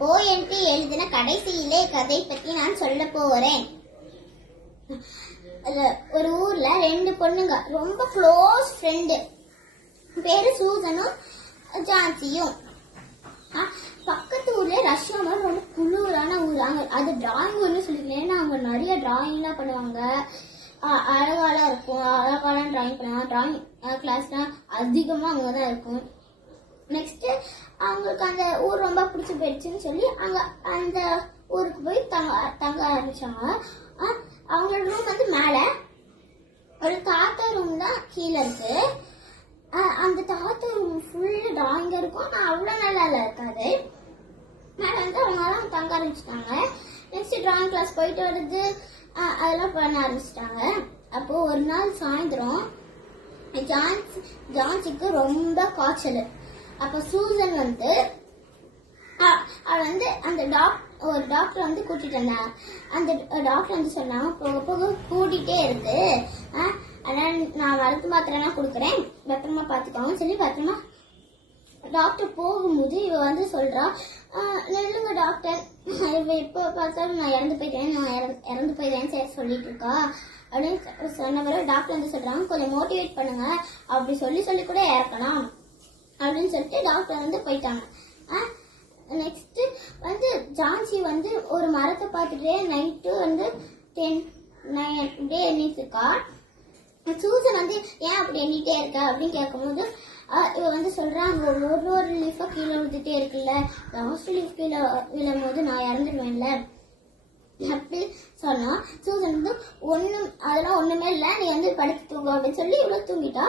போயன்ட்டு எழுதின கடைசியிலே கதை பத்தி நான் சொல்ல போறேன். ஒரு ஊர்ல ரெண்டு பொண்ணுங்க ரொம்ப க்ளோஸ் ஃப்ரெண்டு பேரு சூசனும் ஜான்சியும். பக்கத்து ஊர்ல மாதிரி ரொம்ப குளிரான ஊர். அங்க அது டிராயிங் ஊர்னு சொல்லிக்கிறேன் ஏன்னா அங்க நிறைய டிராயிங்லாம் பண்ணுவாங்க. அழகாலாம் இருக்கும். அழகாலாம் டிராயிங் பண்ணுவாங்க டிராயிங் கிளாஸ்லாம் அதிகமா அங்கே தான் இருக்கும். நெக்ஸ்ட் அவங்களுக்கு அந்த ஊர் ரொம்ப பிடிச்சி போயிடுச்சுன்னு சொல்லி அங்க அந்த ஊருக்கு போய் தங்க தங்க ஆரம்பிச்சாங்க. அவங்களோட ரூம் வந்து மேலே. ஒரு தாத்தா ரூம் தான் கீழே இருக்கு. அந்த தாத்தா ரூம் ஃபுல்லு டிராயிங் இருக்கும். ஆனால் அவ்வளோ நல்லா இல்லை இருக்காது. மேலே வந்து அவங்களாம் தங்க ஆரம்பிச்சிட்டாங்க. நெக்ஸ்ட் டிராயிங் கிளாஸ் போயிட்டு வருது. அதெல்லாம் பண்ண ஆரம்பிச்சிட்டாங்க. அப்போ ஒரு நாள் சாயந்தரம் ஜான்ஸ் ஜான்ஸுக்கு ரொம்ப காய்ச்சல். அப்போ சூசன் வந்து அவள் வந்து அந்த டாக் ஒரு டாக்டர் வந்து கூட்டிட்டு வந்தாங்க அந்த டாக்டர் வந்து சொன்னாங்க போக போக கூட்டிகிட்டே இருக்கு. ஆ, நான் மருந்து மாத்திரைலாம் கொடுக்குறேன். பத்திரமா பார்த்துக்கோங்க சொல்லி பத்திரமா டாக்டர் போகும்போது இவ வந்து சொல்றா நெல்லுங்க டாக்டர் இவ எப்போ பார்த்தாலும் நான் இறந்து போயிட்டேன். நான் இறந்து இறந்து போயிட்டேன்னு சரி சொல்லிட்டு இருக்கா. அப்படின்னு சொ- சொன்ன பிறகு டாக்டர் வந்து சொல்றாங்க கொஞ்சம் மோட்டிவேட் பண்ணுங்க. அப்படி சொல்லி சொல்லி கூட இறக்கலாம். அப்படின்னு சொல்லிட்டு டாக்டர் வந்து போயிட்டாங்க. நெக்ஸ்ட் வந்து ஜான்சி வந்து ஒரு மரத்தை பார்த்துட்டே நைட்டு வந்து டென் நைன் அப்படியே எண்ணிட்டுருக்கா. சூசன் வந்து ஏன் அப்படி எண்ணிட்டே இருக்க அப்படின்னு கேட்கும்போது இவ வந்து சொல்றாங்க ஒரு ஒரு ஒரு லீஃபா கீழே விழுந்துட்டே இருக்குல்ல. லாஸ்ட் லீஃப் கீழே விழும் போது நான் இறந்துடுவேன்ல அப்படி சொன்னா சூசன் வந்து ஒண்ணும் அதெல்லாம் ஒண்ணுமே இல்லை. நீ வந்து படுத்து தூங்கும் அப்படின்னு சொல்லி இவ்வளவு தூங்கிட்டா.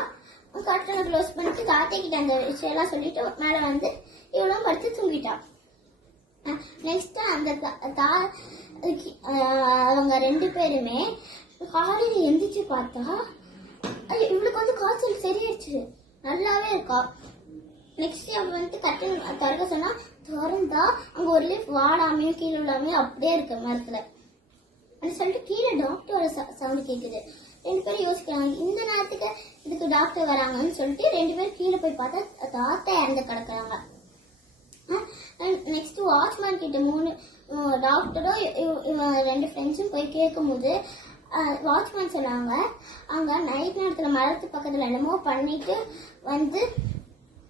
கட்டணை க்ளோஸ் பண்ணிட்டு கார்த்திகிட்ட அந்த விஷயம்லாம் சொல்லிட்டு மேலே வந்து இவ்வளோ படுத்து தூங்கிட்டான் நெக்ஸ்ட் அந்த தா- தா- அவங்க ரெண்டு பேருமே காலையில் எந்திரிச்சு பார்த்தா இவளுக்கு வந்து காய்ச்சல் சரியாயிடுச்சு. நல்லாவே இருக்கா. நெக்ஸ்ட் அவன் வந்து கட்டன் திறக்க சொன்னா திறந்தா அங்க ஒரு லீஃப் வாடாமையும் கீழே விழாமையும் அப்படியே இருக்கு மரத்துல. அப்படின்னு சொல்லிட்டு கீழே டாக்டரோட சவுண்ட் கேட்குது ரெண்டு பேரும் யோசிக்கிறாங்க இந்த நேரத்துக்கு அதுக்கு டாக்டர் வராங்கன்னு சொல்லிட்டு ரெண்டு பேரும் கீழே போய் பார்த்தா தாத்தா இறந்து கிடக்குறாங்க. நெக்ஸ்ட் வாட்ச்மேன் கிட்ட மூணு டாக்டரும் இவன் ரெண்டு ஃப்ரெண்ட்ஸும் போய் கேட்கும்போது வாட்ச்மேன் சொன்னாங்க. அங்க நைட் நேரத்துல மரத்து பக்கத்துல என்னமோ பண்ணிட்டு வந்து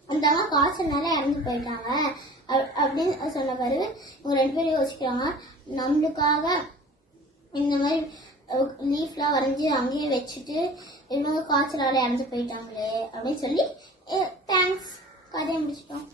வந்தவங்க காய்ச்சல்னால இறந்து போயிட்டாங்க. அப்- அப்படின்னு சொன்ன பிறகு இவங்க ரெண்டு பேரும் யோசிக்கிறாங்க. நம்மளுக்காக இந்த மாதிரி லீஃப்லாம் வரைஞ்சி அங்கேயே வச்சுட்டு இவங்க காய்ச்சலால் இறந்து போயிட்டாங்களே அப்படின்னு சொல்லி தேங்க்ஸ் கதையை முடிச்சிட்டோம்.